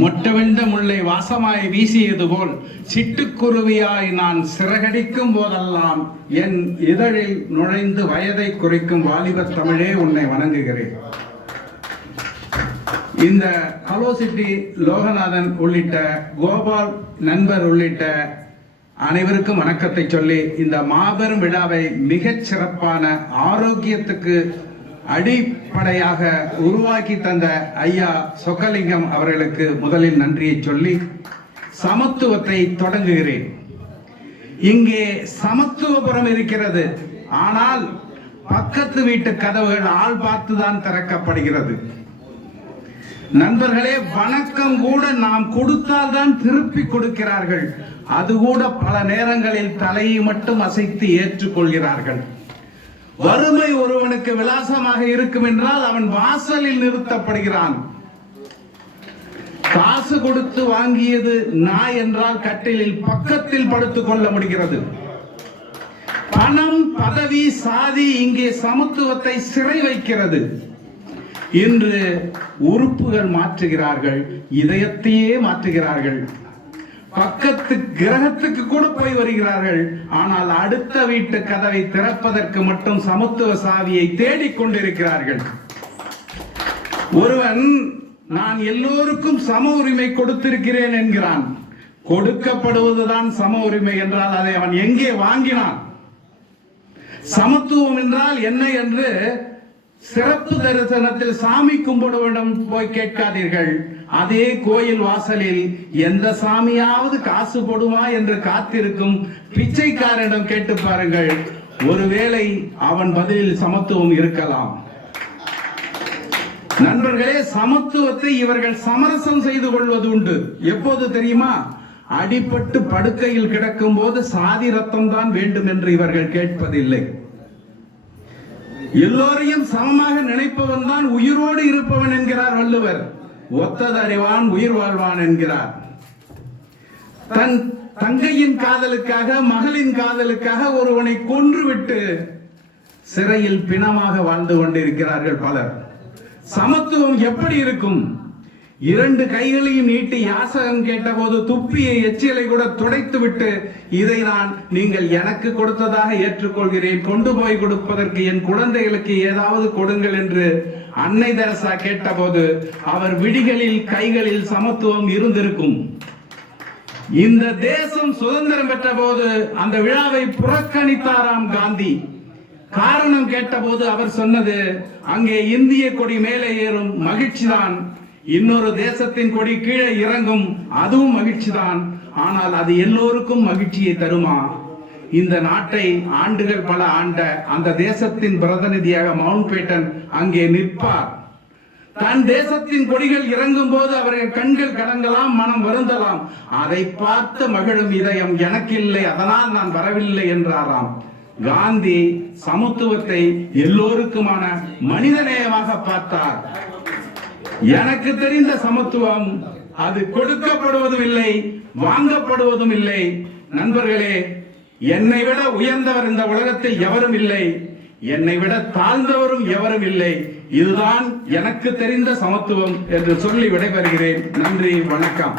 மொட்டவெண்ட முல்லை வாசமாய் வீசியது போல் சிட்டுக்குருவியாய் நான் சிறகடிக்கும் போதெல்லாம் என் இதழில் நுழைந்து வயதை குறைக்கும் வாலிப தமிழே உன்னை வணங்குகிறேன். இந்த ஹலோ சிட்டி லோகநாதன் உள்ளிட்ட கோபால் நண்பர் உள்ளிட்ட அனைவருக்கும் வணக்கத்தை சொல்லி இந்த மாபெரும் விழாவை மிகச் சிறப்பான ஆரோக்கியத்துக்கு அடிப்படையாக உருவாக்கி தந்த ஐயா சொக்கலிங்கம் அவர்களுக்கு முதலில் நன்றியை சொல்லி சமத்துவத்தை தொடங்குகிறேன். இங்கே சமத்துவபுரம் இருக்கிறது, ஆனால் பக்கத்து வீட்டு கதவுகள் ஆள் பார்த்துதான் திறக்கப்படுகிறது. நண்பர்களே, வணக்கம் கூட நாம் கொடுத்தால் தான் திருப்பி கொடுக்கிறார்கள். அது கூட பல நேரங்களில் தலையை மட்டும் அசைத்து ஏற்றுக்கொள்கிறார்கள். வறுமை ஒருவனுக்கு விலாசமாக இருக்கும் என்றால் அவன் வாசலில் நிறுத்தப்படுகிறான். காசு கொடுத்து வாங்கியது நாய் என்றால் கட்டிலில் பக்கத்தில் படுத்துக் கொள்ள முடிகிறது. பணம், பதவி, சாதி இங்கே சமத்துவத்தை சிறை வைக்கிறது. இன்று உறுப்புகள் மாற்றுகிறார்கள், இதயத்தையே மாற்றுகிறார்கள். பக்கத்து கிரகத்துக்கு கூட போய் வருகிறார்கள். ஆனால் அடுத்த வீட்டு கதவை திறப்பதற்கு மட்டும் சமத்துவ சாவியை தேடிக்கொண்டிருக்கிறார்கள். ஒருவன் நான் எல்லோருக்கும் சம உரிமை கொடுத்திருக்கிறேன் என்கிறான். கொடுக்கப்படுவதுதான் சம உரிமை என்றால் அதை அவன் எங்கே வாங்கினான்? சமத்துவம் என்றால் என்ன என்று சிறப்பு தரிசனத்தில் சாமி கும்பிடுவிடம் போய் கேட்காதீர்கள். அதே கோயில் வாசலில் எந்த சாமியாவது காசு போடுமா என்று காத்திருக்கும் பிச்சைக்காரனிடம் கேட்டு பாருங்கள். ஒருவேளை அவன் பதிலில் சமத்துவம் இருக்கலாம். நண்பர்களே, சமத்துவத்தை இவர்கள் சமரசம் செய்து கொள்வது உண்டு. எப்போது தெரியுமா? அடிபட்டு படுக்கையில் கிடக்கும் போது சாதி ரத்தம் தான் வேண்டும் என்று இவர்கள் கேட்பதில்லை. எல்லோரையும் சமமாக நினைப்பவன் தான் உயிரோடு இருப்பவன் என்கிறார் வள்ளுவர். ஒத்ததறிவான் உயிர் வாழ்வான் என்கிறார். தன் தங்கையின் காதலுக்காக, மகளின் காதலுக்காக ஒருவனை கொன்றுவிட்டு சிறையில் பிணமாக வாழ்ந்து கொண்டிருக்கிறார்கள் பலர். சமத்துவம் எப்படி இருக்கும்? இரண்டு கைகளையும் நீட்டி யாசகம் கேட்டபோது துப்பிய எச்சிலை கூட துடைத்து விட்டு இதை நான் நீங்கள் எனக்கு கொடுத்ததாக ஏற்றுக்கொள்கிறேன், கொண்டு போய் கொடுப்பதற்கு என் குழந்தைகளுக்கு ஏதாவது கொடுங்கள் என்று அன்னை தெரசா கேட்டபோது அவர் விழிகளில் கைகளில் சமத்துவம் இருந்திருக்கும். இந்த தேசம் சுதந்திரம் பெற்ற போது அந்த விழாவை புறக்கணித்தாராம் காந்தி. காரணம் கேட்டபோது அவர் சொன்னது, அங்கே இந்திய கொடி மேலே ஏறும் மகிழ்ச்சிதான், இன்னொரு தேசத்தின் கொடி கீழே இறங்கும் அதுவும் மகிழ்ச்சிதான், ஆனால் அது எல்லோருக்கும் மகிழ்ச்சியை தருமா? இந்த நாட்டை ஆண்டுகள் பல ஆண்ட அந்த தேசத்தின் பிரதிநிதியாக மவுண்ட் பேட்டன் அங்கே நிற்பார். தன் தேசத்தின் கொடிகள் இறங்கும் போது அவர்கள் கண்கள் கலங்கலாம், மனம் வருந்தலாம். அதை பார்த்து மகிழும் இதயம் எனக்கு இல்லை, அதனால் நான் வரவில்லை என்றாராம். காந்தி சமத்துவத்தை எல்லோருக்குமான மனிதநேயமாக பார்த்தார். எனக்கு தெரிந்த சமத்துவம் அது கொடுக்கப்படுவதும் இல்லை, வாங்கப்படுவதும் இல்லை. நண்பர்களே, என்னை விட உயர்ந்தவர் இந்த உலகத்தில் எவரும் இல்லை, என்னை விட தாழ்ந்தவரும் எவரும் இல்லை. இதுதான் எனக்கு தெரிந்த சமத்துவம் என்று சொல்லி விடைபெறுகிறேன். நன்றி, வணக்கம்.